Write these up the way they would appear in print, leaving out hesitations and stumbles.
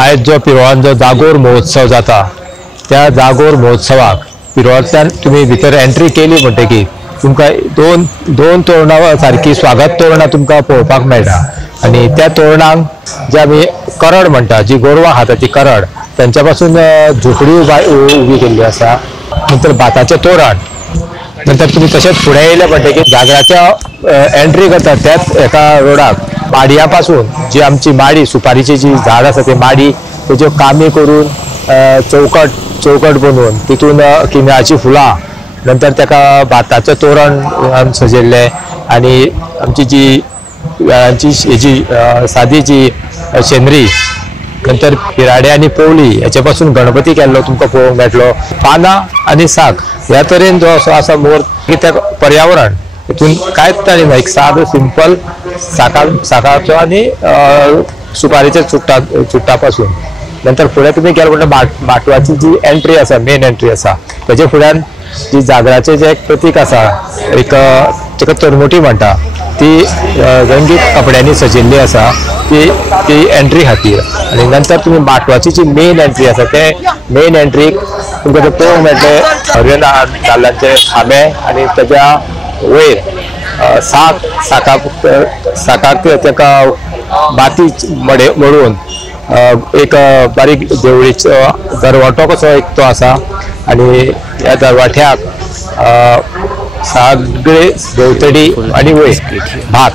आज जो पिरोळान जो जागोर महोत्सव जाता त्या जागोर महोत्सवाक पिरोळांतल्यान तुम्ही भितर एंट्री केली म्हणटकीर तुमकां दोन तोरणां सारकी स्वागत तोरणां तुमकां पळोवपाक मेळटा आनी त्या तोरणांक जे आमी करड म्हणटा जी गोरवां खाता ती करड त्यांच्या पासून झोपडी उबी केल्ली आसा. नंतर भाताचें तोरण, नंतर तुम्ही तशेंच फुडें येयले म्हणटकीर जागराच्या एंट्री करतात त्याच एका रोडाक माडया पासून जी आमची माडी सुपारीची जी झाड आसा ती माडी तेज्यो कामी करून चौकट बनवून तितून किन्याची फुलां नंतर तेका भाताचें तोरण सजयल्लें आनी आमची जी हेजी सादी जी शेंद्री नंतर पिराडे आनी पोवली हेचे पासून गणपती केल्लो तुमकां पळोवंक मेळटलो. पानां आनी साक ह्या तरेन जो असो आसा मोर त्या पर्यावरण हितून कांयच ताणें एक सादो सिंपल साकाचो आनी सुपारीच्या चुट्टा पासून. नंतर फुडें तुमी गेले म्हणटा माटवाची जी एंट्री आसा मेन एंट्री आसा तेजे फुड्यान जी जागराचें जे एक प्रतीक आसा एक ताका तरंगोटी म्हणटा ती रंगीत कपड्यांनी सजिल्ली आसा ती एंट्री खातीर. आनी नंतर तुमी माटवाची जी मेन एंट्री आसा ते मेन एंट्रीक तुमकां ते पळोवंक मेळटले हरव्या नाल्लांचे खांबे आनी तेज्या वयर साकाक तेका बाती मडून एक बारीक देवळीचो दरवाटो कसो एक तो आसा आनी ह्या दरवाट्याक सगळे भोंवतणी आनी वयर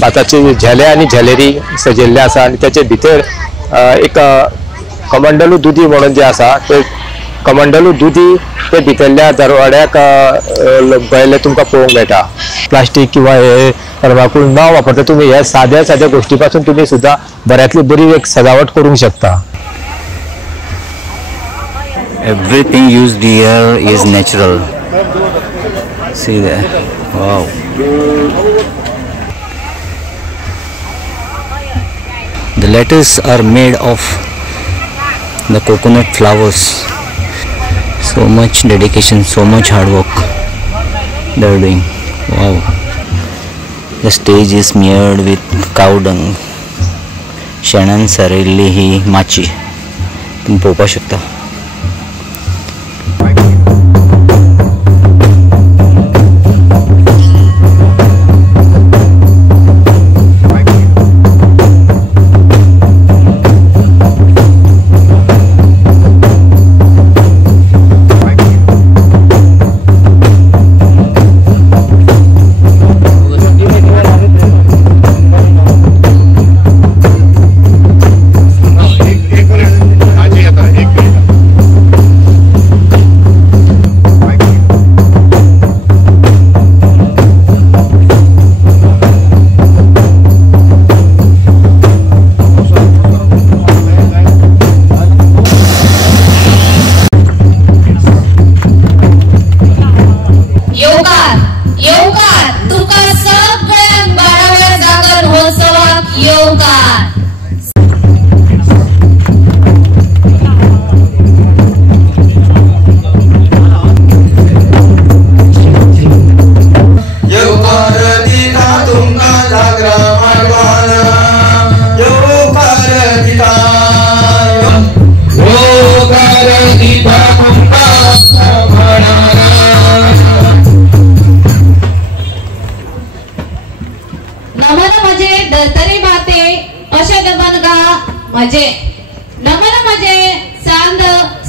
भाताचे झेले आनी झेलेरी सजिल्ले आसा आनी तेचे भितर एक कमंडलू दुदी म्हणून जे आसा ते कमंडलू दुदी ते भितरल्या दरवाड्याक पयले तुमकां पळोवंक मेळटा. प्लास्टीक किंवा हे थर्माकोल न वापरता तुम्ही ह्या साद्या गोष्टी पासून तुम्ही सुद्धा बऱ्यातली बरी एक सजावट करूंक शकता. Everything used here is natural. See there. Wow. The letters are made of the coconut flowers. So much dedication, so much hard work they are doing. Wow. The stage is smeared with cow dung. शेणान सारिल्ली ही माची तुम्ही पळोवपाक शकता.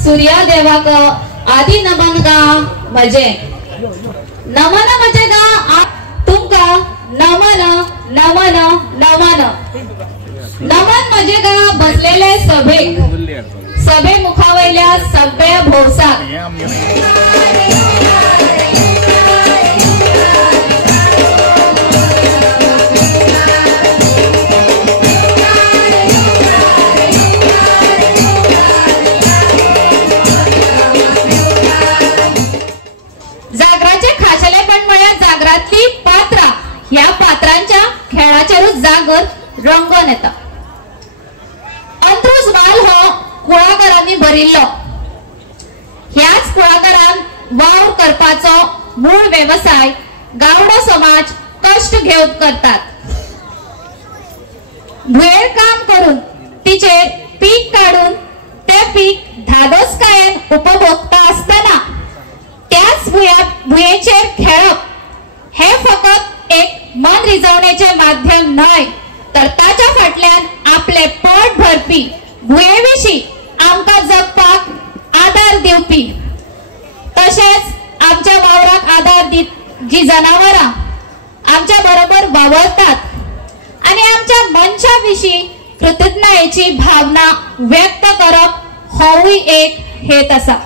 सूर्या देवाक आदि नमन गा मजे नमन मजे गा तुमका नमन नमन नमन नमन मजे गा बसलेले सभे मुखावयल्या सगळ्या भोवसाक रंगोन येता। अंत्रुज माल हो कुळागरांनी भरिल्लो। ह्याच कुळागरान वावर करपाचो मूळ व्यवसाय गावडो समाज कष्ट घेऊन करतात। भुयेर काम करून तिचेर पीक काढून ते पीक धादोसकायेन उपभोगता असताना त्याच भुयेचेर खेळप हे फकत एक मन रिजवण्याचे माध्यम न्हय, तर ताच्या फाटल्यान आपले पोट भरपी भुयेविशी आमकां जगपाक आधार दिवपी, तशेंच आमच्या वावराक आधार दित जी जनावरां आमच्या बरोबर वावरतात आणि आमच्या मनशाविशी कृतज्ञतेची भावना व्यक्त करप होवूय एक हेत आसा।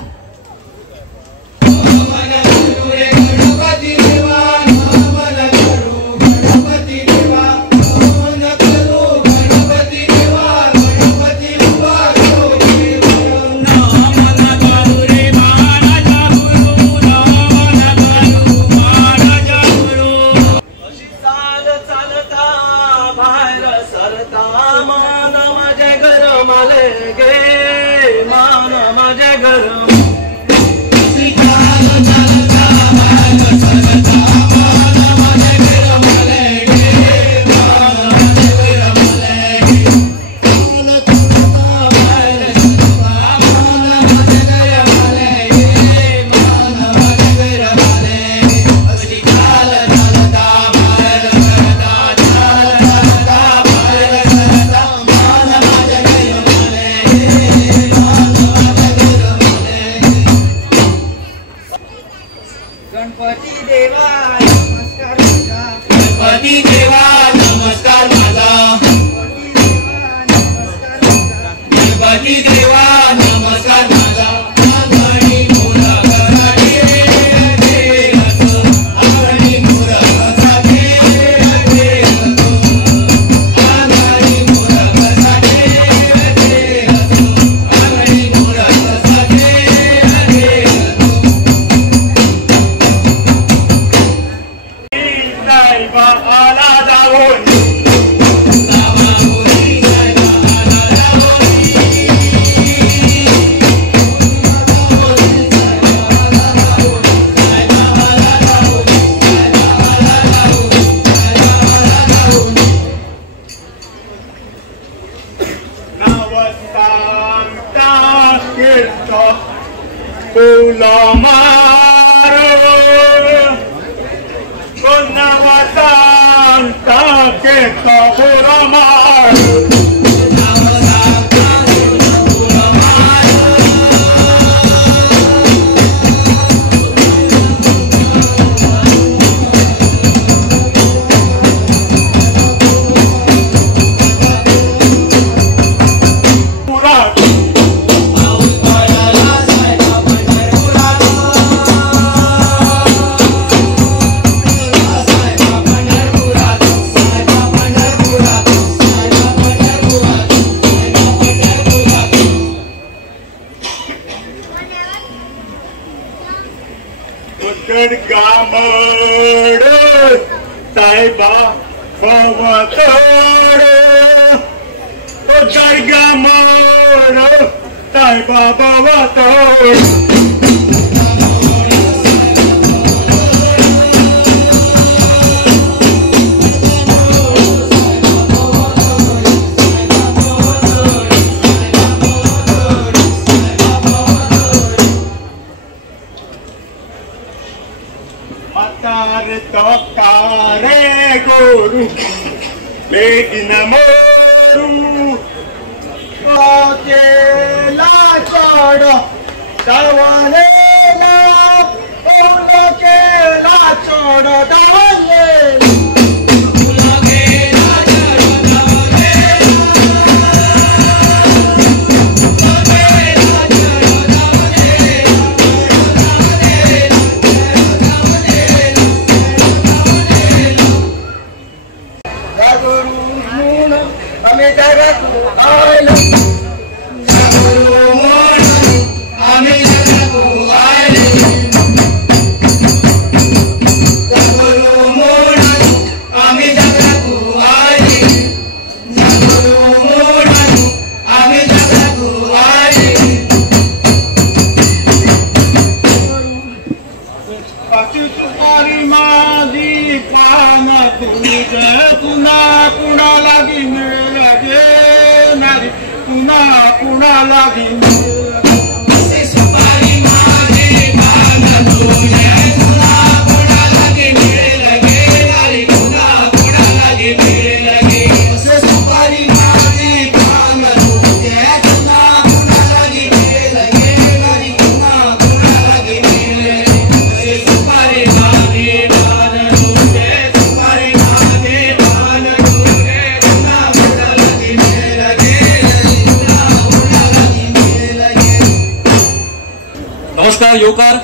नमस्कार युवकर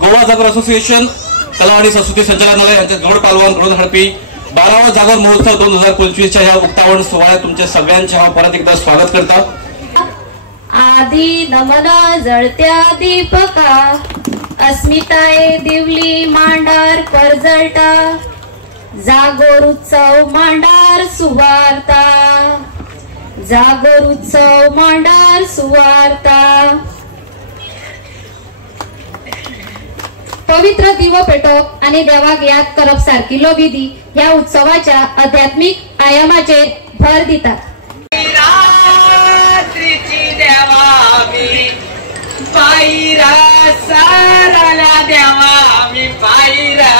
गोवा जागर असोसिएशन कलावाणी संस्कृती संचालनालय यांचे जोड पालवान घडून हडपी 12वा जागर महोत्सव 2025च्या ह्या उक्तावण सोहळ्यात तुमच्या सगळ्यांच्या परत एकदा स्वागत करता। आधी नमन जळत्या दीपका अस्मिताये दिवली मांडार परजळटा जागोर उत्सव मांडार सुवार्ता जागोर उत्सव मांडार सुवार्ता। पवित्र दिवो पेटोवप आणि देवाक याद करप सारकिल्लो विधी ह्या उत्सवाच्या आध्यात्मिक आयामाचेर भर दितात। रात्रीची देवा आम्ही पायरा साराला देवा आम्ही पायरा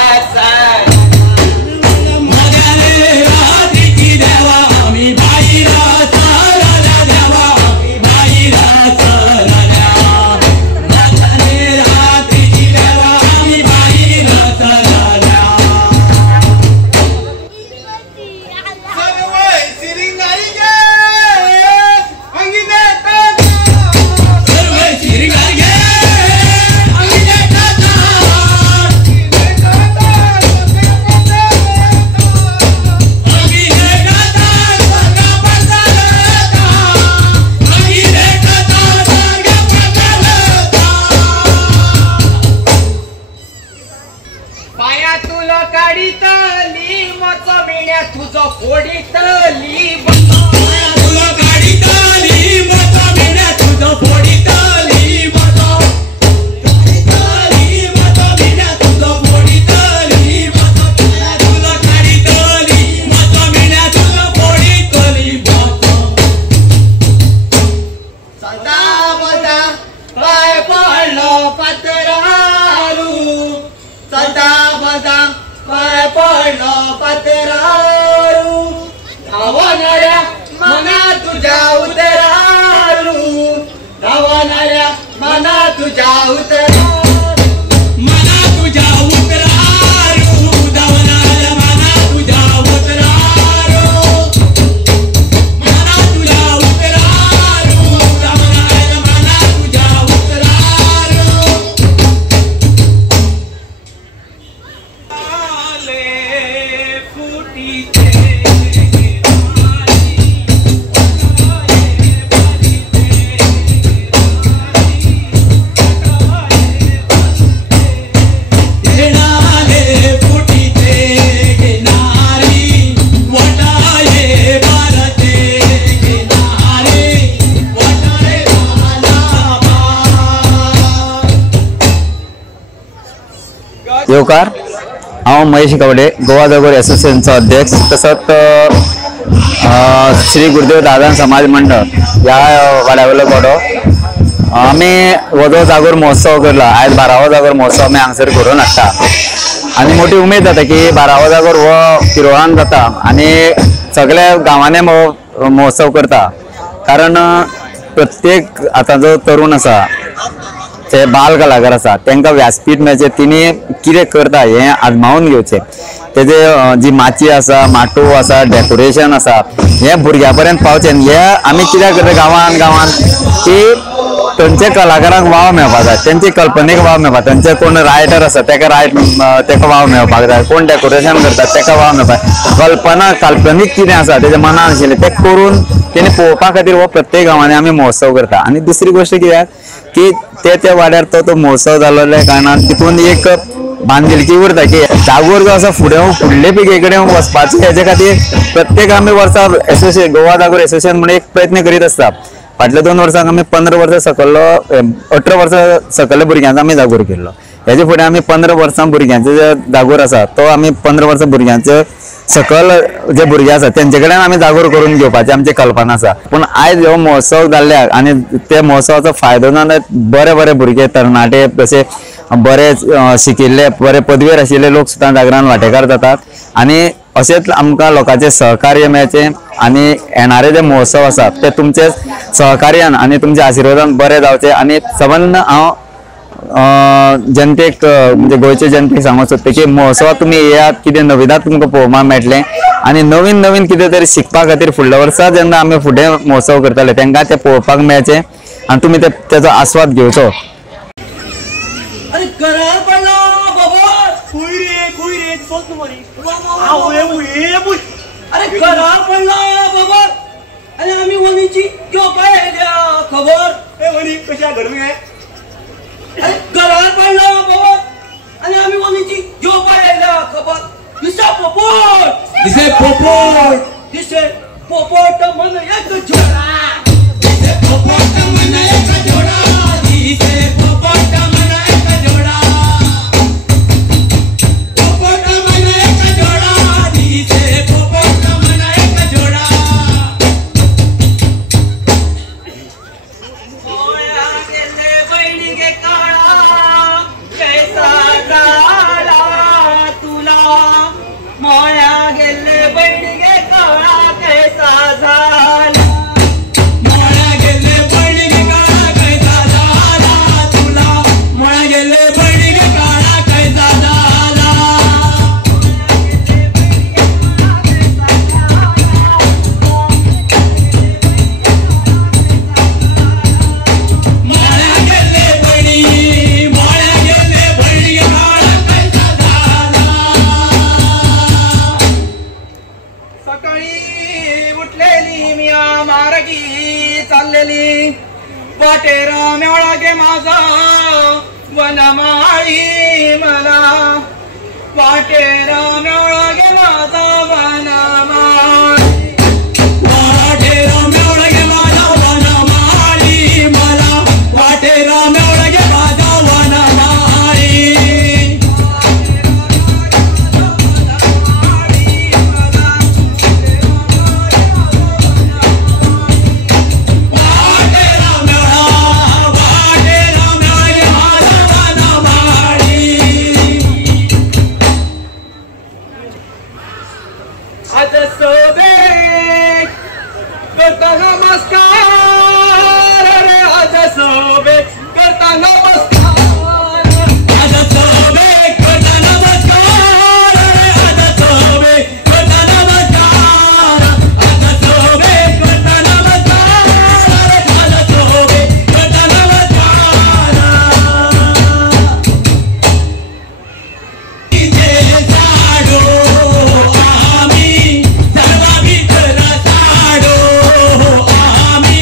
येवकार हांव महेश गावडे गोवा जागोर एसोसिएशनचो अध्यक्ष तसोच श्री गुरुदेव दादन समाज मंडळ ह्या वाड्यावयलो गडो आमी हो जो जागोर महोत्सव करला आयज 12वा जागोर महोत्सव आमी हांगसर करून हाडटा आनी मोठी उमेद जाता की 12वा जागोर हो पिरोळान जाता आनी सगळ्या गांवांनी महोत्सव करता कारण प्रत्येक आता जो तरुण आसा ते बाल कलाकार आसा तांकां व्यासपीठ मेळचें तिणी कितें करता हें आजमावून घेवचें तेजे जी माची आसा माटो आसा डेकोरेशन आसा हें भुरग्यां पर्यंत पावचें हें आमी कित्याक करता गांवान गांवान की तांचे कलाकारांक वाव मेळपाक जाय तेंचे कल्पनेक वाव मेळपाक तांचे कोण रायटर आसा ताका वाव मेळपाक जाय कोण डेकोरेशन करता ताका वाव मेळपाक कल्पना काल्पनीक कितें आसा तेजे मनान आशिल्लें तें करून तेणी पळोवपा खातीर हो प्रत्येक गांवांनी आमी महोत्सव करता आनी दुसरी गोश्ट कित्याक की त्या वाड्यार तो महोत्सव जाल्ल्या कारणान तितून एक बांदिलकी उरता की जागोर जो आसा फुडले पिळगे कडेन वचपाचें हेजे खातीर प्रत्येक आमी वर्सा एसोसिएशन गोवा जागोर एसोसिएशन म्हणून एक प्रयत्न करीत आसता फाटल्या 2 वर्सांक आमी 15 वर्सां सकयलो 18 वर्सां सकयल्या भुरग्यांचो आमी जागोर केल्लो हेजे फुडें आमी 15 वर्सां भुरग्यांचो जो जागोर आसा तो आमी 15 वर्सां भुरग्यांचो सकल जे भुरगे आसा तेंचे कडेन आमी जागोर करून घेवपाची आमची कल्पना आसा. पूण आयज हो महोत्सव जाल्ल्याक आनी त्या महोत्सवाचो फायदो ना बरे बरे भुरगे तरणाटे तसे बरे शिकिल्ले बरे पदवेर आशिल्ले लोक सुद्दां जागरान वांटेकार जातात. आनी अशेंच आमकां लोकांचे सहकार्य मेळचें आनी येणारे जे महोत्सव आसा ते तुमचे सहकार्यान आनी तुमच्या आशिर्वादान बरे जावचे. आनी सबंद हांव जनतेक म्हणजे गोंयचे जनतेक सांगूंक सोदता की महोत्सवाक तुमी येयात, कितें नविदाद तुमकां पळोवपाक मेळटलें आनी नवीन नवीन कितें तरी शिकपा खातीर फुडल्या वर्सा जेन्ना आमी फुडें महोत्सव करतले तेंकां तें पळोवपाक मेळचें आनी तुमी तेजो आस्वाद घेवचो. अरे करार पडला बाबा कोई रे सोच मरी अरे करार पडला बाबा आणि आम्ही वणीची काय खबर हे वणी कशा घडवी आहे. अरे करार पडला बाबा आणि आम्ही वणीची काय खबर दिसे पोपट मन एक जोडा दिसे पोपट मन एक जोडा दिसे पोपट मन एक जोडा पोपट मन एक जोडा दिसे पोपट मन एक जोडा मोया गेले बहिणी गे काळा कैसा झाला तुला मोया गेले बहिणी गे काळा कैसा झाला मोया गेले बहिणी गे काळा कैसा झाला तुला मोया गेले बहिणी गे काळा कैसा झाला मोया गेले बहिणी मोया गेले बहिणी गे काळा कैसा झाला. सकाळी उठलेली मी मार्गी चाललेली वाटेर मेवळा गे माझा वनमाळी मला वाटेर मेवळा गे माझा वनमाळी वाटेर मेवळा गे माझा वनमाळी मला वाटेर मेवळा गे माझा वनमाळी आज सोबे करता नमस्कार रे आज सोबे करता नमस्कार आज सोबे करता नमस्कार रे आज सोबे करता नमस्कार आज सोबे करता नमस्कार रे आज सोबे करता नमस्कार इथे साडो आम्ही सर्व भितर साडो आम्ही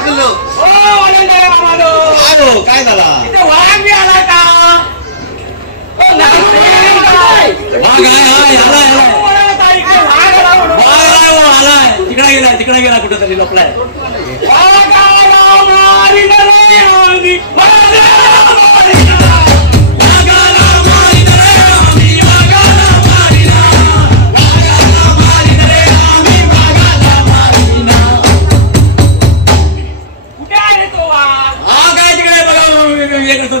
टाकलं काय झाला वाघ बी आला का तिकडे गेला कुठं तरी लोकलाय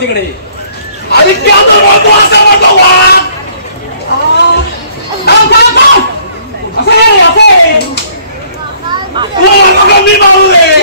तिकडे अरे क्या म्हणतो असं म्हणतो वाघ मी मारू दे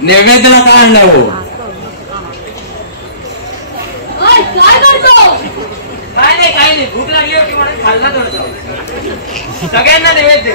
नैवेद्याला काय आणलंय हो काय नाही भूक लागली होती म्हणून खाल्ला थोडं सगळ्यांना नैवेद्य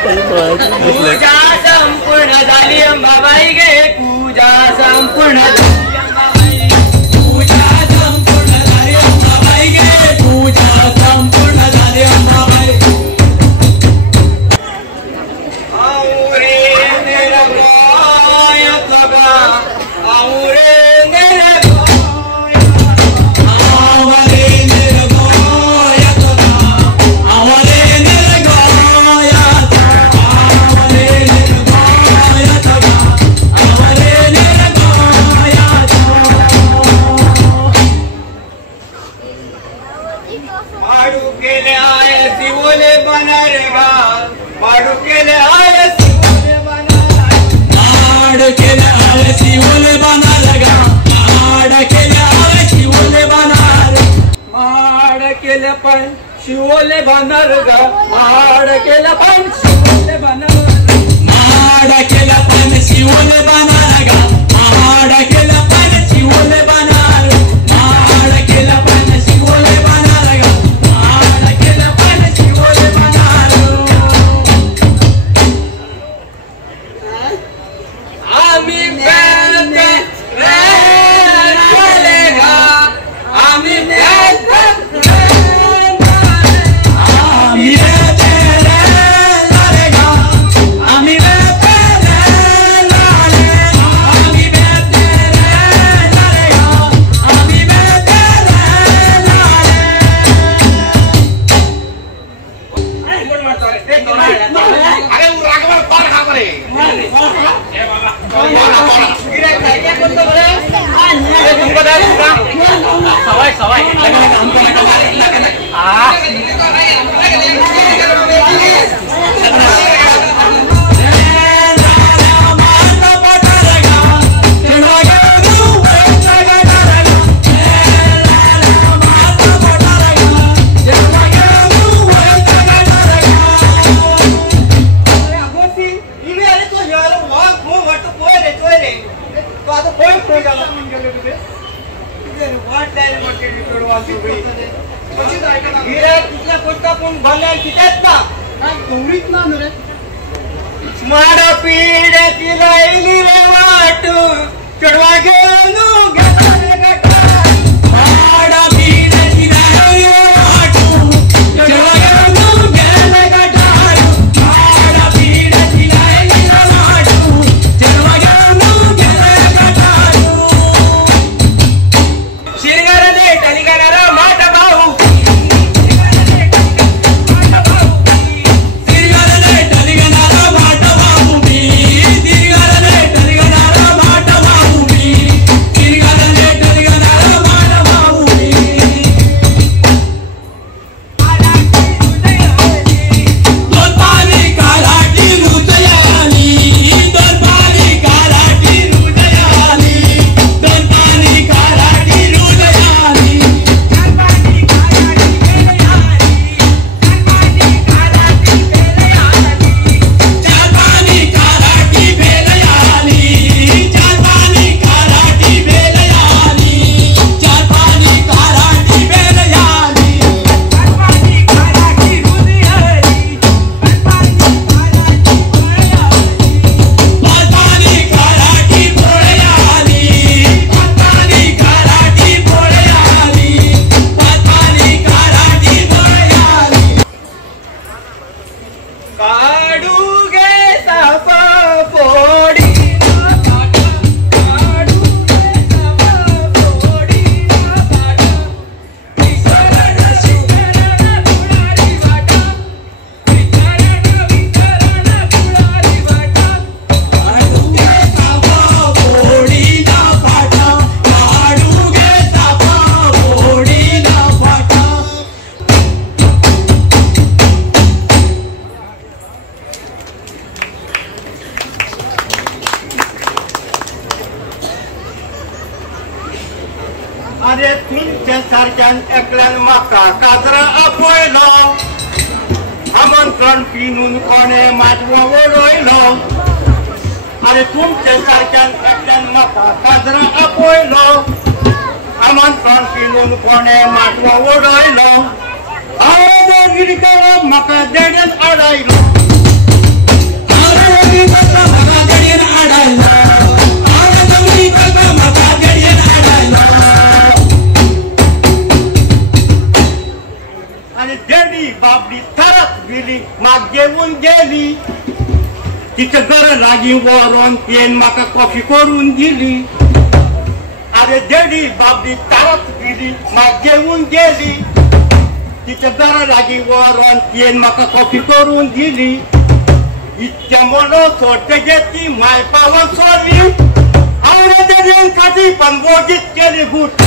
पूजा संपूर्ण झाली अंबाबाई गे पूजा संपूर्ण झाली अंबाबाई पूजा संपूर्ण झाली अंबाबाई गे पूजा संपूर्ण झाली अंबाबाई आऊरे मेरा गाय सगा आऊरे मेरा शिवोले बांधणार गा माड केला पण शिवोले बांधणार माड केला पण शिवोले बांधणार गा माड केला पण शिवोले बांधणार माड केला पण शिवोले बांधणार गा माड केला पण शिवोले बांधणार आम्ही बँके रे गा आम्ही बँके अरे तुमच्या सारख्यान एकल्यान म्हाका काजरां आपयलो आमंत्रण पिनून कोणे माजवो वडयलो अरे तुमच्या सारख्यान एकल्यान म्हाका काजरां आपयलो आमंत्रण पिनून कोणे माजवो वडयलो हांव गिरिकारा म्हाका देड्यान आडायलो आणि देडी बाबडी तरत गेली म्हाका घेऊन गेली तिच्या घरा लागीं व्हरून पेन म्हाका कॉफी करून दिली अरे देडी बाबडी तरत गेली म्हाका घेऊन गेली तिच्या घरा लागीं व्हरून पेन म्हाका कॉफी करून दिली इतक्या म्हणून सोडते ती माय पावन सोडली आवडे देडीन खाती पण बोगीत केली गुट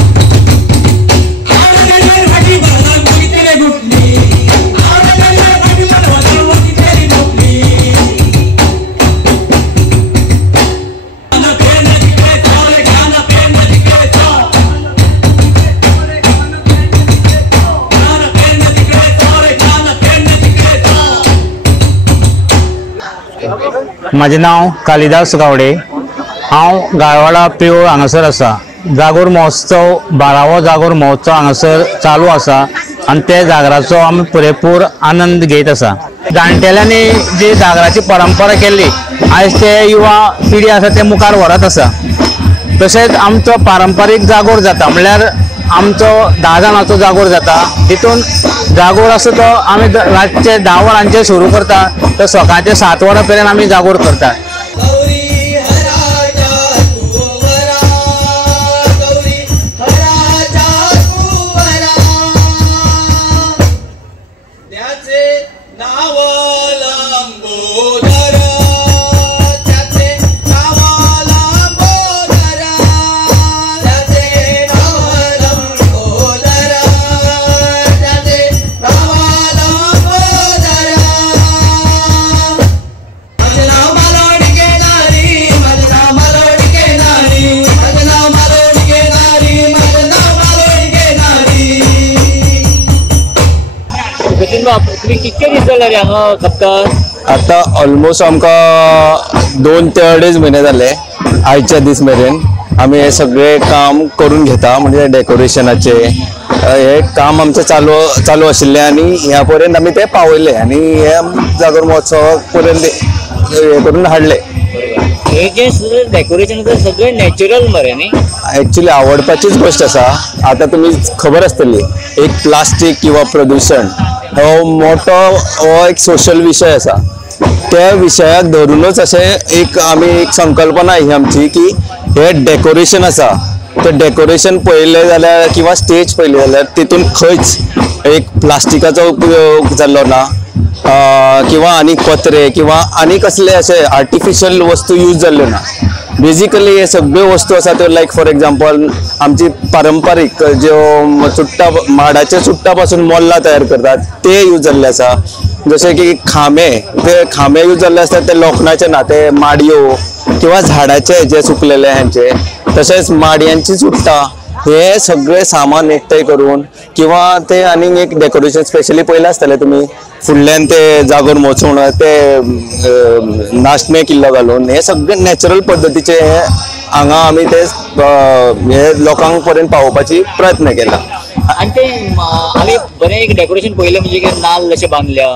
माझे नाव कालिदास गावडे हांव गाळवाडा पिवळ हांगासर आसा जागोर महोत्सव 12वो जागोर महोत्सव हांगासर चालू आसा आणि त्या जागराचो आमी पुरेपूर आनंद घेत आसा जाणटेल्यांनी जी जागराची परंपरा केल्ली आयज ते युवा पिढी आसा ते मुखार व्हरत आसा तशेंच आमचो पारंपारीक जागोर जाता म्हणल्यार आमचो 10 जाणांचो जागोर जाता तितून जागोर आसा तो आमी रातचे 10 वरांचेर सुरू करता तर सकाळचे 7 वरां पर्यंत आमी जागोर करता Oh तुम्ही कितके दीस जाले रे हांगा कपतात? आता ऑलमोस्ट आमकां 2 ते 2.5 म्हयने जाले. आयच्या दीस मेरेन आमी हे सगळे काम करून घेता, म्हणजे डेकोरेशनाचे हे काम आमचें चालू आशिल्लें आनी ह्या पर्यंत आमी ते पावयले आनी हे जागर महोत्सवा पर्यंत हे करून हाडले. हे जे डेकोरेशन सगळें नॅचरल मरे न्ही? ॲक्च्युली आवडपाचीच गोष्ट आसा. आता तुमी खबर आसतली, एक प्लास्टीक किंवा प्रदूषण हो मोठो हो एक सोशल विशय आसा. त्या विशयाक धरूनच अशें आमी एक संकल्पना ही आमची की हे डेकोरेशन आसा ते डेकोरेशन पळयलें जाल्यार किंवा स्टेज पळयली जाल्यार तितून खंयच एक प्लास्टिकाचो उपयोग जाल्लो ना किंवा आनी पत्रे किंवा आनी कसले अशे आर्टिफिशियल वस्तू यूज जाल्ल्यो ना. बेजिकली हे सगळ्यो वस्तू आसा त्यो लायक फॉर एग्जाम्पल आमची पारंपारीक ज्यो चुट्टा माडाच्या चुट्टा पासून मोल्लां तयार करतात ते यूज जाल्ले आसा. जशे की खांबे, ते खांबे यूज जाल्ले आसतात ते लोखणाचे ना, ते माडयो किंवा झाडाचे जे सुकलेले ह्यांचे. तशेंच माडयांची चुट्टां हे सगळे सामान एकठांय करून किंवा ते आनी एक डेकोरेशन स्पेशली पळयलें आसतलें तुमी फुडल्यान ते जागोर महोत्सव ते नाशणे किल्लो घालून हे सगळे नॅचरल पद्दतीचे हांगा आमी ते हे लोकांक पर्यंत पावोवपाची प्रयत्न केला. आणि ते आमी बरें एक डेकोरेशन पळयलें म्हणजे की नाल्ल अशें बांदल्या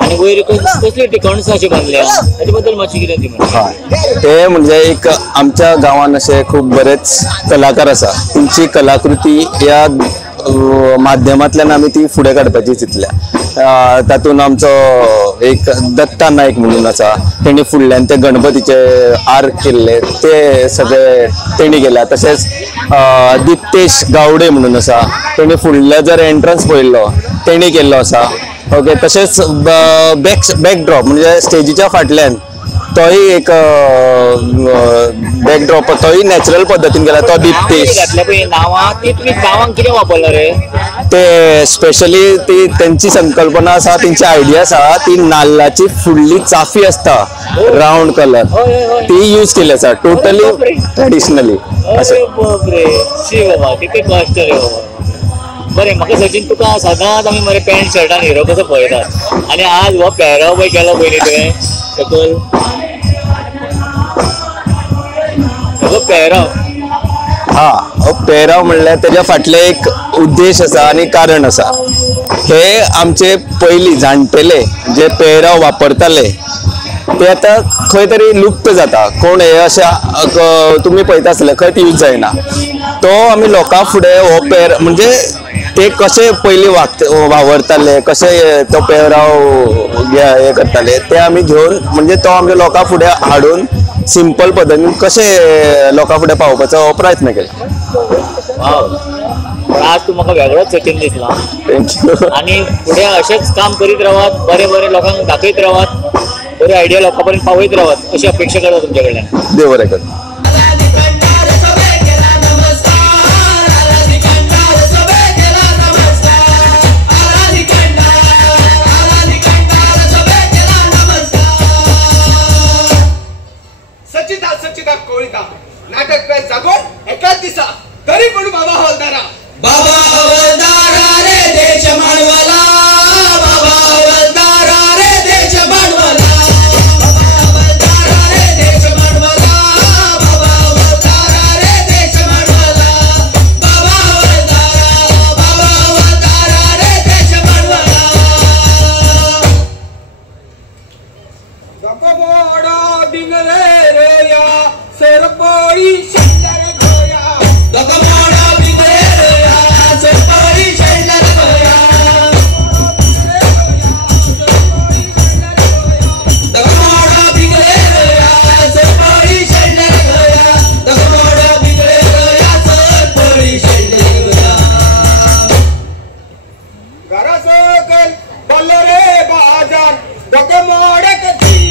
आणि वयर कसली टिकणसां अशी बांदल्या, ताचे बद्दल मातशें कितें ती म्हणटा? ते म्हणजे एक आमच्या गांवान अशे खूब बरेच कलाकार आसा, तेंची कलाकृती ह्या माध्यमांतल्यान आमी ती फुडें काडपाची चिंतल्या. तातूंत आमचो एक दत्ता नायक म्हणून आसा, तेणी फुडल्यान ते गणपतीचे आर्क केल्ले ते सगळे तेणी केल्या. तशेंच दिप्तेश गावडे म्हणून आसा, तेणी फुडले जर एंट्रन्स पळयल्लो तेणी केल्लो आसा. ओके, तशेंच बॅकड्रॉप म्हणजे स्टेजीच्या फाटल्यान तोय एक बॅकड्रॉप तोय नॅचरल पद्दतीन केला, तो दिप्तेश. नांवांक कितें वापरला रे? ते स्पेशली ती तेंची संकल्पना आसा, तेंची आयडिया आसा, ती नाल्लाची फुडली चाफी आसता रावंड कलर ती यूज केली आसा टोटली ट्रेडिशनली अशें. बरें, म्हाका सचिन तुका सदांच आमी मरे पॅन्ट शर्टान हिरो कसो पळयतात आनी आज हो पेहराव पळय केलो पयलीं तुवें सकयल हो पेहराव. हो पेहराव म्हणल्यार तेज्या फाटले एक उद्देश आसा आनी कारण आसा. हे आमचे पयलीं जाणटेले जे पेहराव वापरताले ते आतां खंय तरी लुप्त जाता. कोण हे अशें तुमी पळयता आसतले खंयच यूज जायना. तो आमी लोकां फुडें हो म्हणजे ते कशे पयलीं वावरताले, कशे तो पेहराव हे करताले ते आमी घेवन म्हणजे तो आमच्या लोकां फुडें हाडून सिंपल पद्दतीन कशे लोकां फुडें पावोवपाचो हो प्रयत्न केला. आज तूं म्हाका वेगळोच सचिन दिसला. थँक्यू. आनी फुडें अशेंच काम करीत रावात, बरें बरें लोकांक दाखयत रावात, बरी आयडिया लोकां पर्यंत पावयत रावात अशी अपेक्षा करता तुमचे कडल्यान. देव बरें करूं. सचिता कोळीता नाटक काय जागोर एकाच दिसा तरी पण बाबा हवलदारा रे देश मानवाला, बाबा हवलदारा रे देश मानवाला, बाबा हवलदारा रे देश मानवाला, बाबा हवलदारा रे देश मानवाला, बाबा हवलदारा रे देश मानवाला. दको मोडा बिंगरे रे या सरपोई शेंडर गोया, दको मोडा बिंगरे रे या सरपोई शेंडर गोया, दको मोडा बिंगरे रे या सरपोई शेंडर गोया, दको मोडा बिंगरे रे या सरपोई शेंडर गोया. घरा सकल बोल रे बाजार दको मोडे कधी